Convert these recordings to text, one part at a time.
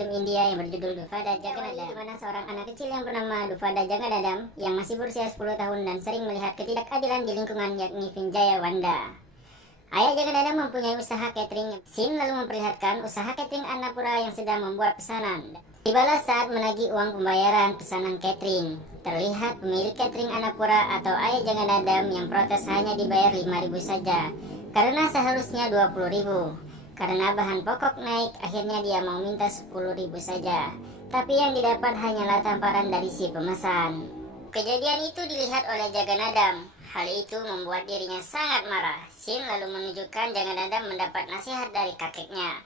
film India yang berjudul Duvada Jagannatham, di mana seorang anak kecil yang bernama Duvada Jagannatham yang masih berusia 10 tahun dan sering melihat ketidakadilan di lingkungan, yakni Vinjaya Wanda. Ayah Jagannatham mempunyai usaha catering. Scene lalu memperlihatkan usaha catering Annapura yang sedang membuat pesanan. Tibalah saat menagih uang pembayaran pesanan catering. Terlihat pemilik catering Annapura atau ayah Jagannatham yang protes hanya dibayar 5.000 saja, karena seharusnya 20.000. Karena bahan pokok naik, akhirnya dia mau minta 10.000 saja. Tapi yang didapat hanyalah tamparan dari si pemesan. Kejadian itu dilihat oleh Jagannatham. Hal itu membuat dirinya sangat marah. Scene lalu menunjukkan Jagannatham mendapat nasihat dari kakeknya.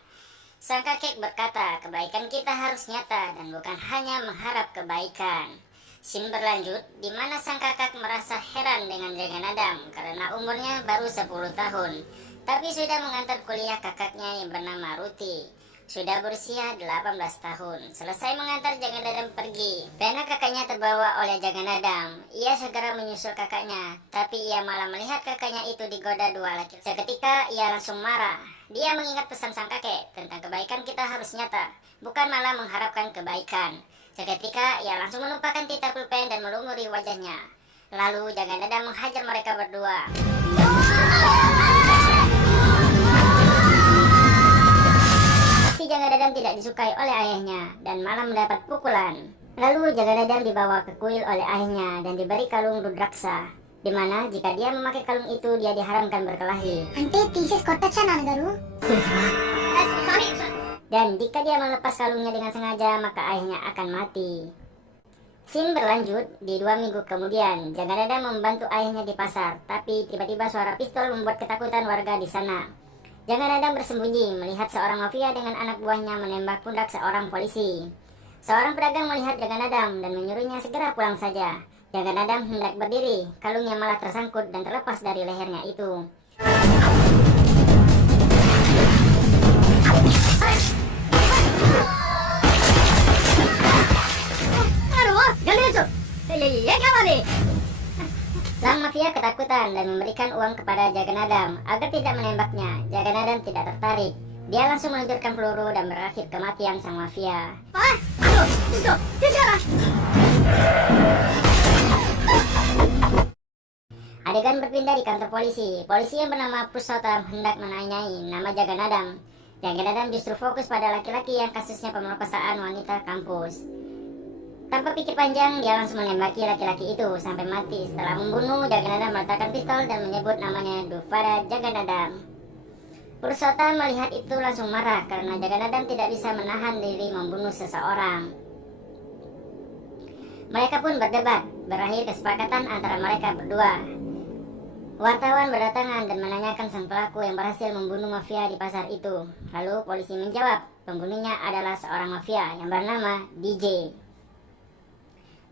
Sang kakek berkata, kebaikan kita harus nyata dan bukan hanya mengharap kebaikan. Scene berlanjut, di mana sang kakak merasa heran dengan Jagannatham karena umurnya baru 10 tahun. Tapi sudah mengantar kuliah kakaknya yang bernama Ruti. Sudah berusia 18 tahun. Selesai mengantar Jagannatham pergi, pena kakaknya terbawa oleh Jagannatham. Ia segera menyusul kakaknya, tapi ia malah melihat kakaknya itu digoda dua laki. Seketika ia langsung marah. Dia mengingat pesan sang kakek tentang kebaikan kita harus nyata, bukan malah mengharapkan kebaikan. Seketika ia langsung menumpahkan tinta pulpen dan melumuri wajahnya. Lalu Jagannatham menghajar mereka berdua. Jagannatham tidak disukai oleh ayahnya dan malah mendapat pukulan. Lalu Jagannatham dibawa ke kuil oleh ayahnya dan diberi kalung rudraksa, di mana jika dia memakai kalung itu dia diharamkan berkelahi. Dan jika dia melepas kalungnya dengan sengaja, maka ayahnya akan mati. Scene berlanjut, di 2 minggu kemudian Jagannatham membantu ayahnya di pasar, tapi tiba-tiba suara pistol membuat ketakutan warga di sana. Jagannatham bersembunyi melihat seorang mafia dengan anak buahnya menembak pundak seorang polisi. Seorang pedagang melihat Jagannatham dan menyuruhnya segera pulang saja. Jagannatham hendak berdiri, kalungnya malah tersangkut dan terlepas dari lehernya itu. Sang mafia ketakutan dan memberikan uang kepada Jagannatham agar tidak menembaknya. Jagannatham tidak tertarik. Dia langsung meluncurkan peluru dan berakhir kematian sang mafia. Adegan berpindah di kantor polisi. Polisi yang bernama Purushottam hendak menanyai nama Jagannatham. Jagannatham justru fokus pada laki-laki yang kasusnya pemerkosaan wanita kampus. Tanpa pikir panjang, dia langsung menembaki laki-laki itu sampai mati. Setelah membunuh, Jagannatham meletakkan pistol dan menyebut namanya Duvada Jagannatham. Purushottam melihat itu langsung marah karena Jagannatham tidak bisa menahan diri membunuh seseorang. Mereka pun berdebat, berakhir kesepakatan antara mereka berdua. Wartawan berdatangan dan menanyakan sang pelaku yang berhasil membunuh mafia di pasar itu. Lalu polisi menjawab, pembunuhnya adalah seorang mafia yang bernama DJ.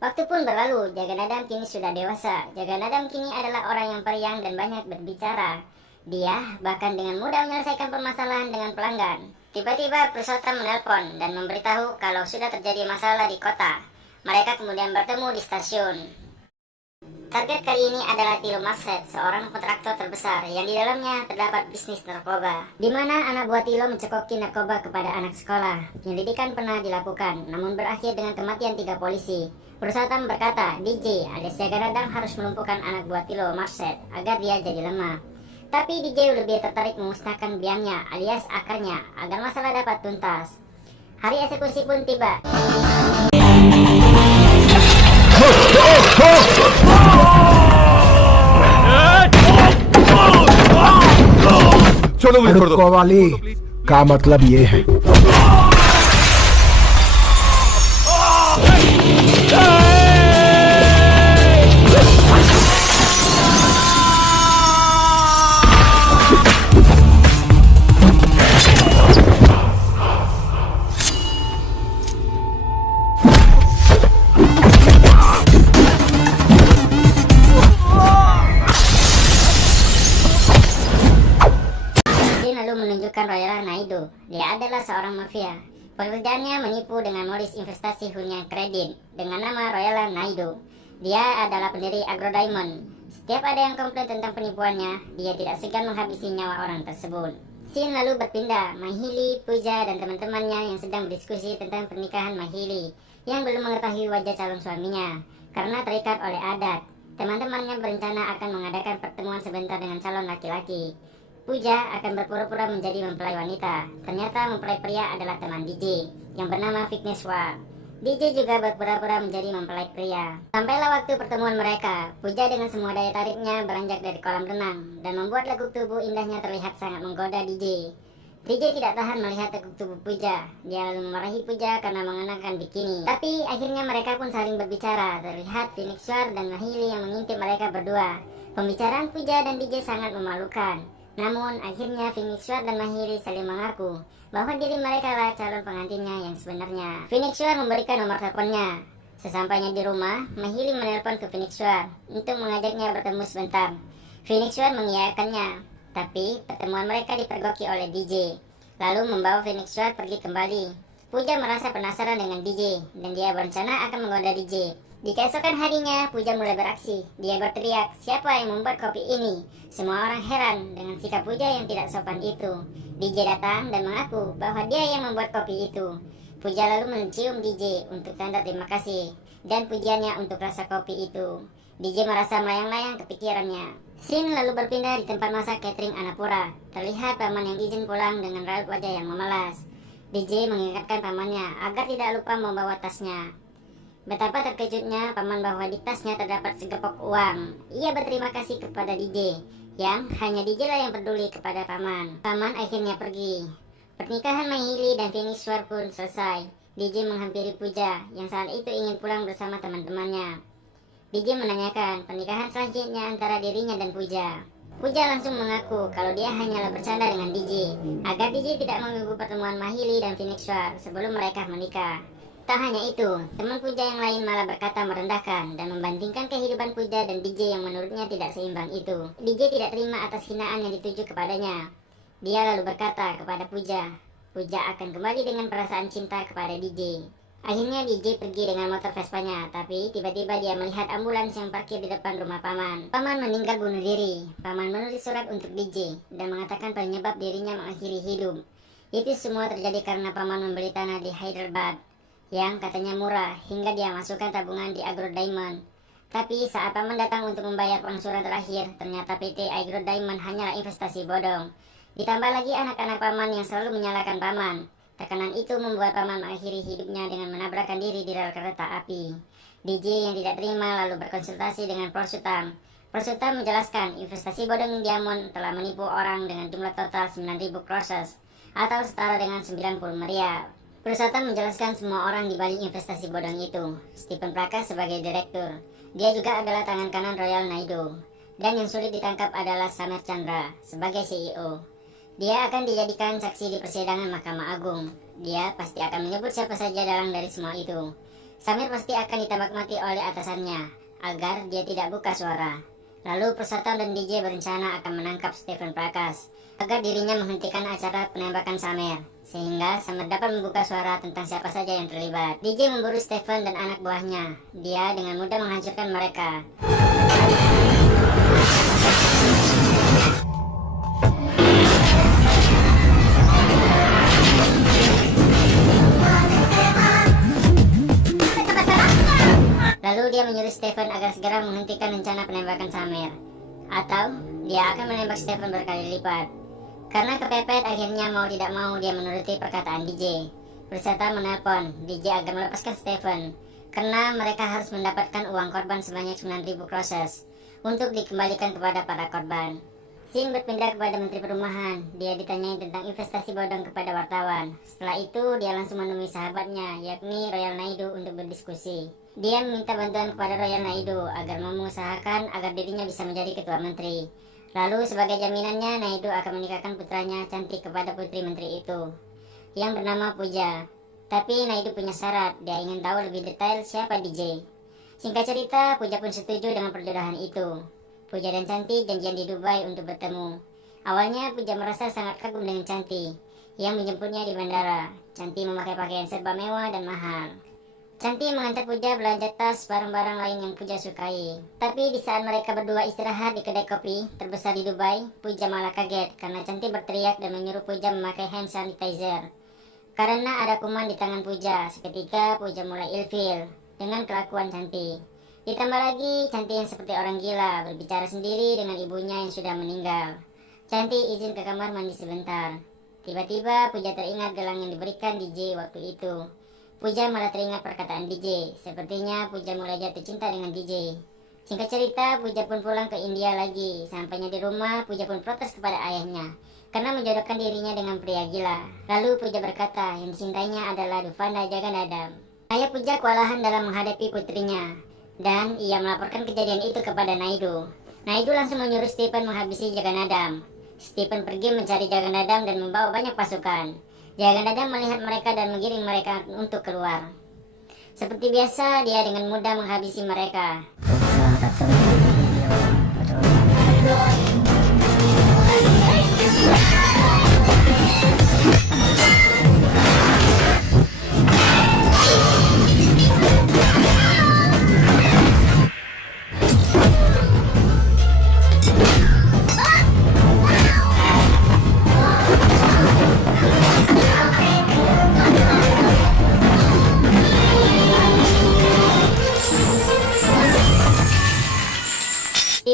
Waktu pun berlalu, Jagannatham kini sudah dewasa. Jagannatham kini adalah orang yang periang dan banyak berbicara. Dia bahkan dengan mudah menyelesaikan permasalahan dengan pelanggan. Tiba-tiba Purushottam menelpon dan memberitahu kalau sudah terjadi masalah di kota. Mereka kemudian bertemu di stasiun. Target kali ini adalah Tilo Marset, seorang kontraktor terbesar yang di dalamnya terdapat bisnis narkoba, di mana anak buah Tilo mencekoki narkoba kepada anak sekolah. Penyelidikan pernah dilakukan, namun berakhir dengan kematian 3 polisi. Purushottam berkata, DJ alias Jagannatham harus melumpuhkan anak buah Tilo Marset agar dia jadi lemah. Tapi DJ lebih tertarik memusnahkan biangnya alias akarnya agar masalah dapat tuntas. Hari eksekusi pun tiba. रुको वाली का मतलब ये है Menunjukkan Royal Naidu. Dia adalah seorang mafia. Pekerjaannya menipu dengan modus investasi hunian kredit dengan nama Royal Naidu. Dia adalah pendiri Agro Diamond. Setiap ada yang komplain tentang penipuannya, dia tidak segan menghabisi nyawa orang tersebut. Scene lalu berpindah. Mahili, Puja, dan teman-temannya yang sedang berdiskusi tentang pernikahan Mahili yang belum mengetahui wajah calon suaminya karena terikat oleh adat. Teman-temannya berencana akan mengadakan pertemuan sebentar dengan calon laki-laki. Puja akan berpura-pura menjadi mempelai wanita. Ternyata mempelai pria adalah teman DJ yang bernama Vigneswar. DJ juga berpura-pura menjadi mempelai pria. Sampailah waktu pertemuan mereka. Puja dengan semua daya tariknya beranjak dari kolam renang dan membuat leguk tubuh indahnya terlihat sangat menggoda DJ. DJ tidak tahan melihat leguk tubuh Puja. Dia lalu memarahi Puja karena mengenakan bikini. Tapi akhirnya mereka pun saling berbicara. Terlihat Vigneswar dan Mahili yang mengintip mereka berdua. Pembicaraan Puja dan DJ sangat memalukan. Namun akhirnya Vigneswar dan Mahili saling mengaku bahwa diri mereka lah calon pengantinnya yang sebenarnya. Vigneswar memberikan nomor teleponnya. Sesampainya di rumah, Mahili menelpon ke Vigneswar untuk mengajaknya bertemu sebentar. Vigneswar mengiyakannya, tapi pertemuan mereka dipergoki oleh DJ, lalu membawa Vigneswar pergi kembali. Puja merasa penasaran dengan DJ dan dia berencana akan menggoda DJ. Di keesokan harinya, Puja mulai beraksi. Dia berteriak, "Siapa yang membuat kopi ini?" Semua orang heran dengan sikap Puja yang tidak sopan itu. DJ datang dan mengaku bahwa dia yang membuat kopi itu. Puja lalu mencium DJ untuk tanda terima kasih dan pujiannya untuk rasa kopi itu. DJ merasa melayang-layang kepikirannya. Scene lalu berpindah di tempat masak catering Anapura. Terlihat paman yang izin pulang dengan raut wajah yang memelas. DJ mengingatkan pamannya agar tidak lupa membawa tasnya. Betapa terkejutnya paman bahwa di tasnya terdapat segepok uang. Ia berterima kasih kepada DJ, yang hanya DJ lah yang peduli kepada paman. Paman akhirnya pergi. Pernikahan Mahili dan Vigneswar pun selesai. DJ menghampiri Puja, yang saat itu ingin pulang bersama teman-temannya. DJ menanyakan pernikahan selanjutnya antara dirinya dan Puja. Puja langsung mengaku kalau dia hanyalah bercanda dengan DJ, agar DJ tidak mengganggu pertemuan Mahili dan Vigneswar sebelum mereka menikah. Tak hanya itu, teman Puja yang lain malah berkata merendahkan dan membandingkan kehidupan Puja dan DJ yang menurutnya tidak seimbang itu. DJ tidak terima atas hinaan yang dituju kepadanya. Dia lalu berkata kepada Puja akan kembali dengan perasaan cinta kepada DJ. Akhirnya DJ pergi dengan motor Vespanya, tapi tiba-tiba dia melihat ambulans yang parkir di depan rumah paman. Paman meninggal bunuh diri. Paman menulis surat untuk DJ dan mengatakan penyebab dirinya mengakhiri hidup. Itu semua terjadi karena paman membeli tanah di Hyderabad yang katanya murah hingga dia masukkan tabungan di Agro Diamond. Tapi saat paman datang untuk membayar pengangsuran terakhir, ternyata PT Agro Diamond hanyalah investasi bodong. Ditambah lagi anak-anak paman yang selalu menyalahkan paman. Tekanan itu membuat paman mengakhiri hidupnya dengan menabrakkan diri di rel kereta api. DJ yang tidak terima lalu berkonsultasi dengan Porsutam. Porsutam menjelaskan investasi bodong diamond telah menipu orang dengan jumlah total 9.000 crores atau setara dengan 90 miliar. Porsutam menjelaskan semua orang di balik investasi bodong itu. Stephen Prakash sebagai direktur. Dia juga adalah tangan kanan Royal Naidu. Dan yang sulit ditangkap adalah Sameer Chandra sebagai CEO. Dia akan dijadikan saksi di persidangan Mahkamah Agung. Dia pasti akan menyebut siapa saja dalang dari semua itu. Sameer pasti akan ditembak mati oleh atasannya agar dia tidak buka suara. Lalu Porsutam dan DJ berencana akan menangkap Stephen Prakash agar dirinya menghentikan acara penembakan Sameer, sehingga Sameer dapat membuka suara tentang siapa saja yang terlibat. DJ memburu Stephen dan anak buahnya. Dia dengan mudah menghancurkan mereka. Lalu dia menyuruh Stephen agar segera menghentikan rencana penembakan Sameer, atau dia akan menembak Stephen berkali lipat. Karena kepepet, akhirnya mau tidak mau dia menuruti perkataan DJ. Porsutam menelpon DJ agar melepaskan Stephen, karena mereka harus mendapatkan uang korban sebanyak 9.000 crores untuk dikembalikan kepada para korban. Scene berpindah kepada Menteri Perumahan. Dia ditanyai tentang investasi bodong kepada wartawan. Setelah itu dia langsung menemui sahabatnya, yakni Royal Naidu, untuk berdiskusi. Dia meminta bantuan kepada Royal Naidu agar mengusahakan agar dirinya bisa menjadi ketua menteri. Lalu sebagai jaminannya, Naidu akan menikahkan putranya cantik kepada putri menteri itu, yang bernama Puja. Tapi Naidu punya syarat, dia ingin tahu lebih detail siapa DJ. Singkat cerita, Puja pun setuju dengan perjodohan itu. Puja dan Cantik janjian di Dubai untuk bertemu. Awalnya Puja merasa sangat kagum dengan Cantik, yang menjemputnya di bandara. Cantik memakai pakaian serba mewah dan mahal. Chanti mengantar Puja belanja tas barang-barang lain yang Puja sukai. Tapi di saat mereka berdua istirahat di kedai kopi terbesar di Dubai, Puja malah kaget karena Chanti berteriak dan menyuruh Puja memakai hand sanitizer. Karena ada kuman di tangan Puja, seketika Puja mulai ilfil dengan kelakuan Chanti. Ditambah lagi, Chanti yang seperti orang gila berbicara sendiri dengan ibunya yang sudah meninggal. Chanti izin ke kamar mandi sebentar. Tiba-tiba Puja teringat gelang yang diberikan DJ waktu itu. Puja malah teringat perkataan DJ. Sepertinya Puja mulai jatuh cinta dengan DJ. Singkat cerita, Puja pun pulang ke India lagi. Sampainya di rumah, Puja pun protes kepada ayahnya karena menjodohkan dirinya dengan pria gila. Lalu Puja berkata yang dicintainya adalah Dufanda Jagannatham. Ayah Puja kewalahan dalam menghadapi putrinya, dan ia melaporkan kejadian itu kepada Naidu. Naidu langsung menyuruh Stephen menghabisi Jagannatham. Stephen pergi mencari Jagannatham dan membawa banyak pasukan. Jagannatham melihat mereka dan menggiring mereka untuk keluar. Seperti biasa, dia dengan mudah menghabisi mereka.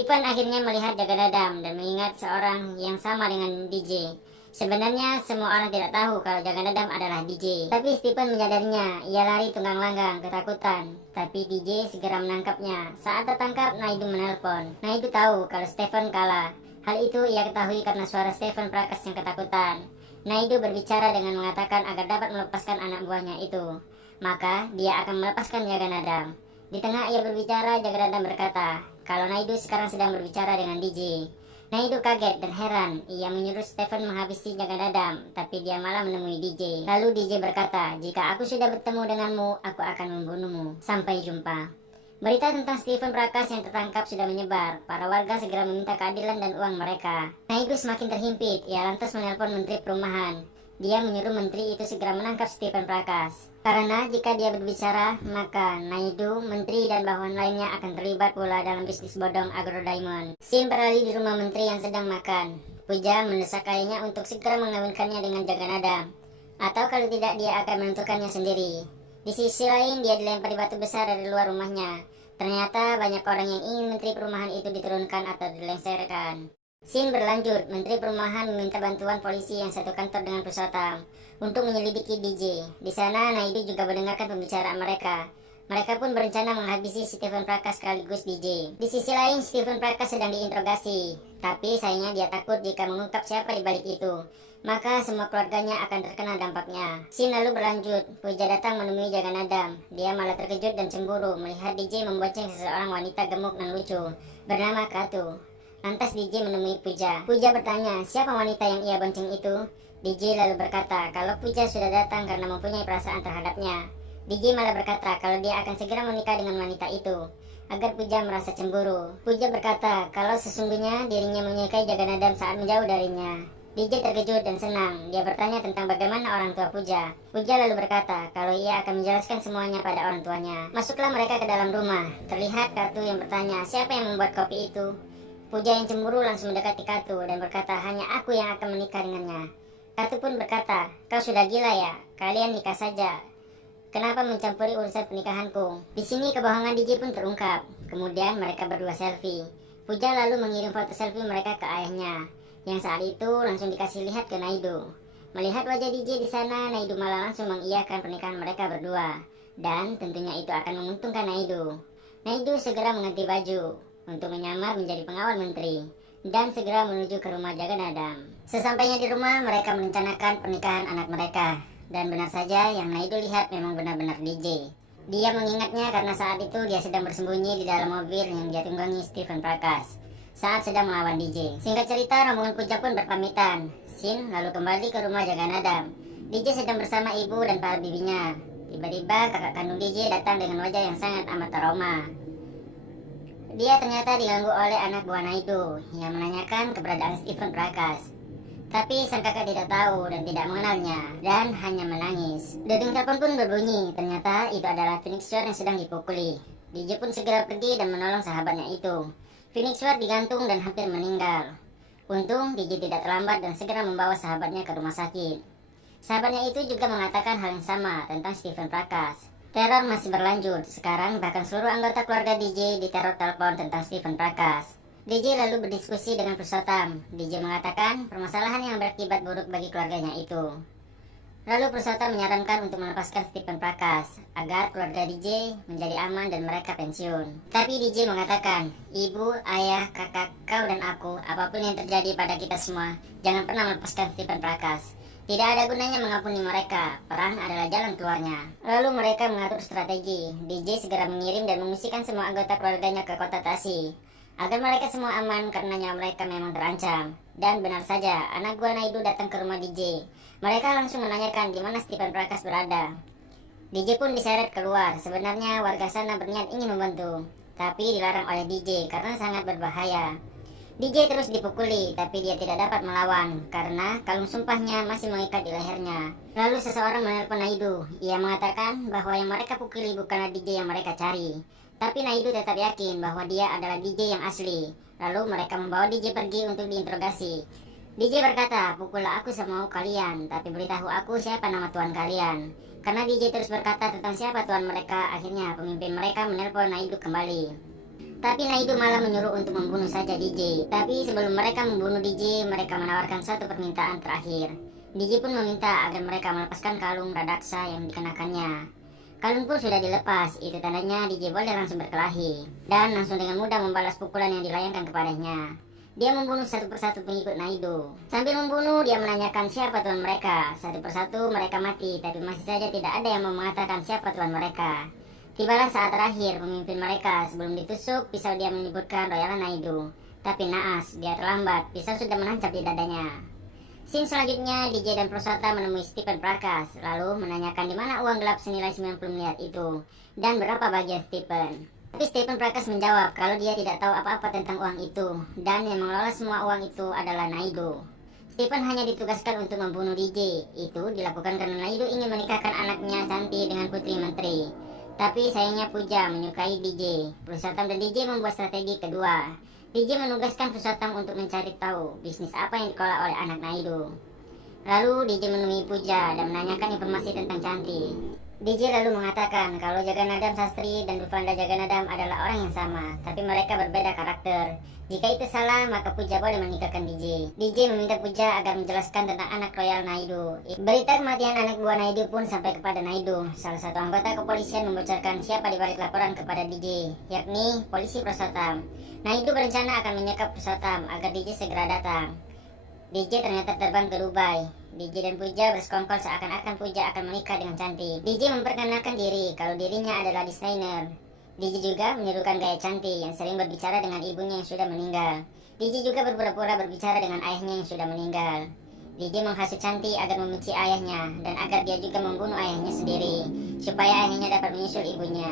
Stephen akhirnya melihat Jagannatham dan mengingat seorang yang sama dengan DJ. Sebenarnya semua orang tidak tahu kalau Jagannatham adalah DJ. Tapi Stephen menyadarinya. Ia lari tunggang langgang ketakutan. Tapi DJ segera menangkapnya. Saat tertangkap, Naidu menelpon. Naidu tahu kalau Stephen kalah. Hal itu ia ketahui karena suara Stephen Prakas yang ketakutan. Naidu berbicara dengan mengatakan agar dapat melepaskan anak buahnya itu. Maka dia akan melepaskan Jagannatham. Di tengah ia berbicara, Jagannatham berkata kalau Naidu sekarang sedang berbicara dengan DJ. Naidu kaget dan heran. Ia menyuruh Stephen menghabisi Jagannatham, tapi dia malah menemui DJ. Lalu DJ berkata, jika aku sudah bertemu denganmu, aku akan membunuhmu. Sampai jumpa. Berita tentang Stephen Prakas yang tertangkap sudah menyebar. Para warga segera meminta keadilan dan uang mereka. Naidu semakin terhimpit. Ia lantas menelpon Menteri Perumahan. Dia menyuruh menteri itu segera menangkap Stephen Prakas. Karena jika dia berbicara, maka Naidu, menteri, dan bawahan lainnya akan terlibat pula dalam bisnis bodong Agro Diamond. Scene beralih di rumah menteri yang sedang makan. Puja mendesak ayahnya untuk segera mengawinkannya dengan Jagannatham. Atau kalau tidak, dia akan menentukannya sendiri. Di sisi lain, dia dilempari batu besar dari luar rumahnya. Ternyata banyak orang yang ingin menteri perumahan itu diturunkan atau dilengsarkan. Scene berlanjut, Menteri Perumahan meminta bantuan polisi yang satu kantor dengan Pusatam untuk menyelidiki DJ. Di sana, Naidu juga mendengarkan pembicaraan mereka. Mereka pun berencana menghabisi Stephen Prakas sekaligus DJ. Di sisi lain, Stephen Prakas sedang diinterogasi. Tapi sayangnya dia takut jika mengungkap siapa di balik itu. Maka semua keluarganya akan terkena dampaknya. Scene lalu berlanjut, Puja datang menemui Jagannatham. Dia malah terkejut dan cemburu melihat DJ membonceng seseorang wanita gemuk dan lucu bernama Kratu. Lantas DJ menemui Puja. Puja bertanya, siapa wanita yang ia bonceng itu? DJ lalu berkata kalau Puja sudah datang karena mempunyai perasaan terhadapnya. DJ malah berkata kalau dia akan segera menikah dengan wanita itu, agar Puja merasa cemburu. Puja berkata kalau sesungguhnya dirinya menyukai Jagannatham saat menjauh darinya. DJ terkejut dan senang. Dia bertanya tentang bagaimana orang tua Puja. Puja lalu berkata kalau ia akan menjelaskan semuanya pada orang tuanya. Masuklah mereka ke dalam rumah. Terlihat Kratu yang bertanya, siapa yang membuat kopi itu? Puja yang cemburu langsung mendekati Kratu dan berkata hanya aku yang akan menikah dengannya. Kratu pun berkata, kau sudah gila ya? Kalian nikah saja. Kenapa mencampuri urusan pernikahanku? Di sini kebohongan DJ pun terungkap. Kemudian mereka berdua selfie. Puja lalu mengirim foto selfie mereka ke ayahnya, yang saat itu langsung dikasih lihat ke Naidu. Melihat wajah DJ di sana, Naidu malah langsung mengiyakan pernikahan mereka berdua. Dan tentunya itu akan menguntungkan Naidu. Naidu segera mengganti baju untuk menyamar menjadi pengawal menteri dan segera menuju ke rumah Jagannatham. Sesampainya di rumah, mereka merencanakan pernikahan anak mereka. Dan benar saja yang Naidu lihat memang benar-benar DJ. Dia mengingatnya karena saat itu dia sedang bersembunyi di dalam mobil yang dia tunggangi Stephen Prakas saat sedang melawan DJ. Singkat cerita, rombongan Puja pun berpamitan. Scene lalu kembali ke rumah Jagannatham. DJ sedang bersama ibu dan para bibinya. Tiba-tiba kakak kandung DJ datang dengan wajah yang sangat amat trauma. Dia ternyata diganggu oleh anak buah Naidu yang menanyakan keberadaan Stephen Prakas. Tapi sang kakak tidak tahu dan tidak mengenalnya dan hanya menangis. Dedeng telepon pun berbunyi. Ternyata itu adalah Phoenix Wright yang sedang dipukuli. DJ pun segera pergi dan menolong sahabatnya itu. Phoenix Wright digantung dan hampir meninggal. Untung DJ tidak terlambat dan segera membawa sahabatnya ke rumah sakit. Sahabatnya itu juga mengatakan hal yang sama tentang Stephen Prakas. Teror masih berlanjut. Sekarang bahkan seluruh anggota keluarga DJ diteror telepon tentang Stephen Prakas. DJ lalu berdiskusi dengan Purushottam. DJ mengatakan permasalahan yang berakibat buruk bagi keluarganya itu. Lalu Purushottam menyarankan untuk melepaskan Stephen Prakas agar keluarga DJ menjadi aman dan mereka pensiun. Tapi DJ mengatakan, ibu, ayah, kakak, kau dan aku, apapun yang terjadi pada kita semua, jangan pernah melepaskan Stephen Prakas. Tidak ada gunanya mengampuni mereka, perang adalah jalan keluarnya. Lalu mereka mengatur strategi. DJ segera mengirim dan mengungsikan semua anggota keluarganya ke kota Tashi, agar mereka semua aman karena nyawa mereka memang terancam. Dan benar saja, anak buah Naidu datang ke rumah DJ. Mereka langsung menanyakan di mana Stephen Prakas berada. DJ pun diseret keluar. Sebenarnya warga sana berniat ingin membantu, tapi dilarang oleh DJ karena sangat berbahaya. DJ terus dipukuli, tapi dia tidak dapat melawan karena kalung sumpahnya masih mengikat di lehernya. Lalu seseorang menelpon Naidu. Ia mengatakan bahwa yang mereka pukuli bukanlah DJ yang mereka cari. Tapi Naidu tetap yakin bahwa dia adalah DJ yang asli. Lalu mereka membawa DJ pergi untuk diinterogasi. DJ berkata, pukullah aku semau kalian, tapi beritahu aku siapa nama tuan kalian. Karena DJ terus berkata tentang siapa tuan mereka, akhirnya pemimpin mereka menelpon Naidu kembali. Tapi Naidu malah menyuruh untuk membunuh saja DJ. Tapi sebelum mereka membunuh DJ, mereka menawarkan suatu permintaan terakhir. DJ pun meminta agar mereka melepaskan kalung Radaksa yang dikenakannya. Kalung pun sudah dilepas, itu tandanya DJ boleh langsung berkelahi. Dan langsung dengan mudah membalas pukulan yang dilayangkan kepadanya. Dia membunuh satu persatu pengikut Naidu. Sambil membunuh, dia menanyakan siapa tuan mereka. Satu persatu mereka mati, tapi masih saja tidak ada yang mau mengatakan siapa tuan mereka. Tibalah saat terakhir pemimpin mereka. Sebelum ditusuk, pisau dia menyebutkan Royal Naidu. Tapi naas, dia terlambat. Pisau sudah menancap di dadanya. Scene selanjutnya, DJ dan Purushottam menemui Stephen Prakas, lalu menanyakan di mana uang gelap senilai 90 miliar itu dan berapa bagian Stephen. Tapi Stephen Prakas menjawab kalau dia tidak tahu apa-apa tentang uang itu dan yang mengelola semua uang itu adalah Naidu. Stephen hanya ditugaskan untuk membunuh DJ. Itu dilakukan karena Naidu ingin menikahkan anaknya Chanti dengan putri menteri. Tapi sayangnya Puja menyukai DJ. Purushottam dan DJ membuat strategi kedua. DJ menugaskan Purushottam untuk mencari tahu bisnis apa yang dikelola oleh anak Naidu. Lalu DJ menemui Puja dan menanyakan informasi tentang Chanti. DJ lalu mengatakan kalau Jagannadam Sastri dan Dufanda Jagannadam adalah orang yang sama, tapi mereka berbeda karakter. Jika itu salah, maka Puja boleh menikahkan DJ. DJ meminta Puja agar menjelaskan tentang anak Royal Naidu. Berita kematian anak buah Naidu pun sampai kepada Naidu. Salah satu anggota kepolisian membocorkan siapa di balik laporan kepada DJ, yakni polisi Purushottam. Naidu berencana akan menyekap Purushottam agar DJ segera datang. DJ ternyata terbang ke Dubai. DJ dan Puja bersekongkol seakan-akan Puja akan menikah dengan Chanti. DJ memperkenalkan diri kalau dirinya adalah desainer. DJ juga menirukan gaya Chanti yang sering berbicara dengan ibunya yang sudah meninggal. DJ juga berpura-pura berbicara dengan ayahnya yang sudah meninggal. DJ menghasut Chanti agar membenci ayahnya dan agar dia juga membunuh ayahnya sendiri supaya ayahnya dapat menyusul ibunya.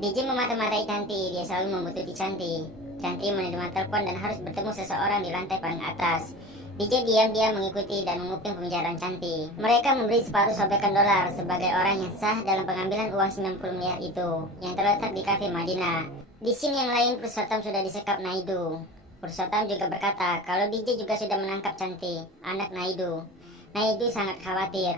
DJ memata-matai Chanti, dia selalu membutuhkan Chanti. Chanti menerima telepon dan harus bertemu seseorang di lantai paling atas. DJ diam-diam mengikuti dan menguping pembicaraan Chanti. Mereka memberi separuh sobekan dolar sebagai orang yang sah dalam pengambilan uang 90 miliar itu yang terletak di kafe Madinah. Di scene yang lain, Purushottam sudah disekap Naidu. Purushottam juga berkata kalau DJ juga sudah menangkap Chanti, anak Naidu. Naidu sangat khawatir.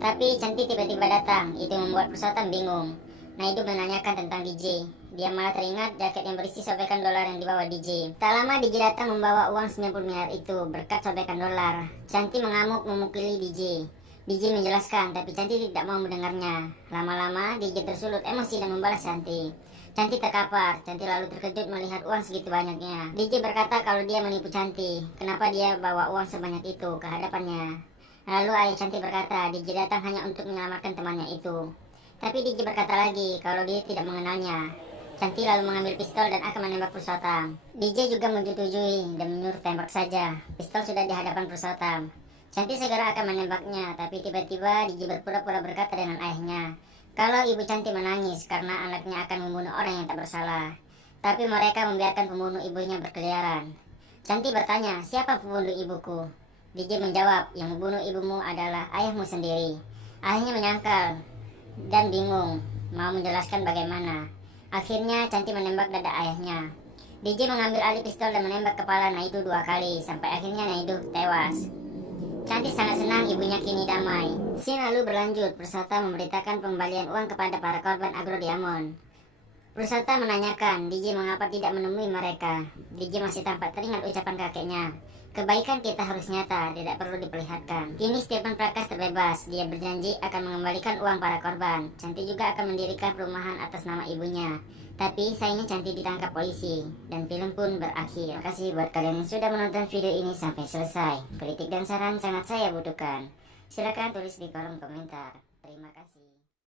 Tapi Chanti tiba-tiba datang, itu membuat Purushottam bingung. Naidu menanyakan tentang DJ. Dia malah teringat jaket yang berisi sobekan dolar yang dibawa DJ. Tak lama DJ datang membawa uang 90 miliar itu berkat sobekan dolar. Chanti mengamuk memukuli DJ. DJ menjelaskan, tapi Chanti tidak mau mendengarnya. Lama-lama DJ tersulut emosi dan membalas Chanti. Chanti terkapar. Chanti lalu terkejut melihat uang segitu banyaknya. DJ berkata kalau dia menipu Chanti. Kenapa dia bawa uang sebanyak itu ke hadapannya? Lalu ayah Chanti berkata DJ datang hanya untuk menyelamatkan temannya itu. Tapi DJ berkata lagi kalau dia tidak mengenalnya. Chanti lalu mengambil pistol dan akan menembak Purushottam. DJ juga menyetujui dan menyuruh tembak saja. Pistol sudah di hadapan Purushottam. Chanti segera akan menembaknya, tapi tiba-tiba DJ berpura-pura berkata dengan ayahnya kalau ibu Chanti menangis karena anaknya akan membunuh orang yang tak bersalah. Tapi mereka membiarkan pembunuh ibunya berkeliaran. Chanti bertanya, siapa pembunuh ibuku? DJ menjawab, yang membunuh ibumu adalah ayahmu sendiri. Ayahnya menyangkal dan bingung mau menjelaskan bagaimana. Akhirnya Cantik menembak dada ayahnya. DJ mengambil alih pistol dan menembak kepala Naidu 2 kali sampai akhirnya Naidu tewas. Cantik sangat senang ibunya kini damai. Scene lalu berlanjut, Prusata memberitakan pengembalian uang kepada para korban Agro Diamond. Prusata menanyakan DJ mengapa tidak menemui mereka. DJ masih tampak teringat ucapan kakeknya. Kebaikan kita harus nyata, tidak perlu diperlihatkan. Kini Stephen Prakas terbebas. Dia berjanji akan mengembalikan uang para korban. Cantik juga akan mendirikan perumahan atas nama ibunya. Tapi sayangnya Cantik ditangkap polisi. Dan film pun berakhir. Terima kasih buat kalian yang sudah menonton video ini sampai selesai. Kritik dan saran sangat saya butuhkan. Silakan tulis di kolom komentar. Terima kasih.